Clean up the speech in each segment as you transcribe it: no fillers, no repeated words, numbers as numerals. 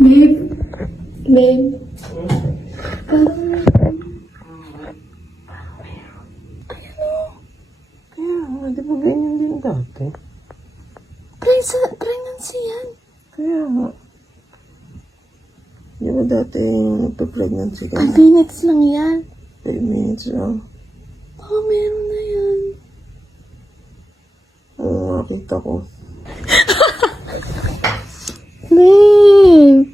Babe. Babe. Kaya nga, di ba ganyan din dati? Pregnancy yan. Kaya nga. Di ba dati nagpa-pregnancy ka? 5 minutes lang yan. 5 minutes lang. Baka meron na yan. Oo, nakita ko. Babe.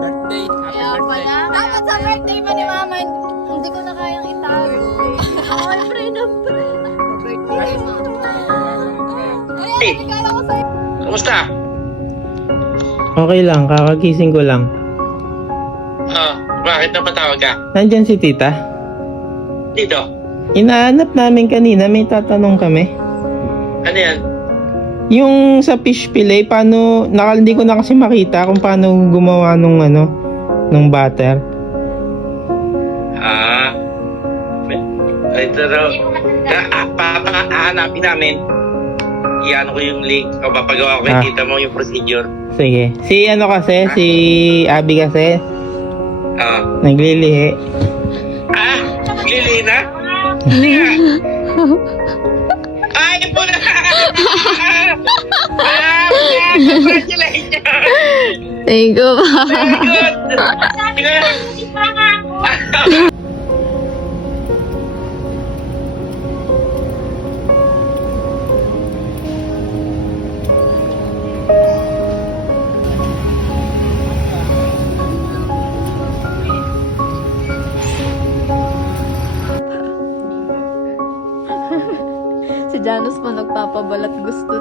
Birthday. Happy birthday. Dapat sa birthday pa ni Mama, hindi ko na kayang itago. Ay, friend of friend. Birthday mo. Hey, Ikala ko sa'yo. kamusta? Okay lang, kakagising ko lang. Bakit napatawag ka? Nandyan si tita? Dito. Inaanap namin kanina, may tatanong kami. Ano yan? Yung sa fish fillet, paano, hindi ko na kasi makita kung paano gumawa nung nung butter. Ito raw. Papahanapin namin. Iyan ko yung link. O papagawa ko kay tita mo yung procedure. Sige. Si si Abby kasi, naglilihi. Lili na? Hindi nga. Ay, po na! Congratulations! Thank you, pa. Very good! Si Janus pa nagpapabalat gusto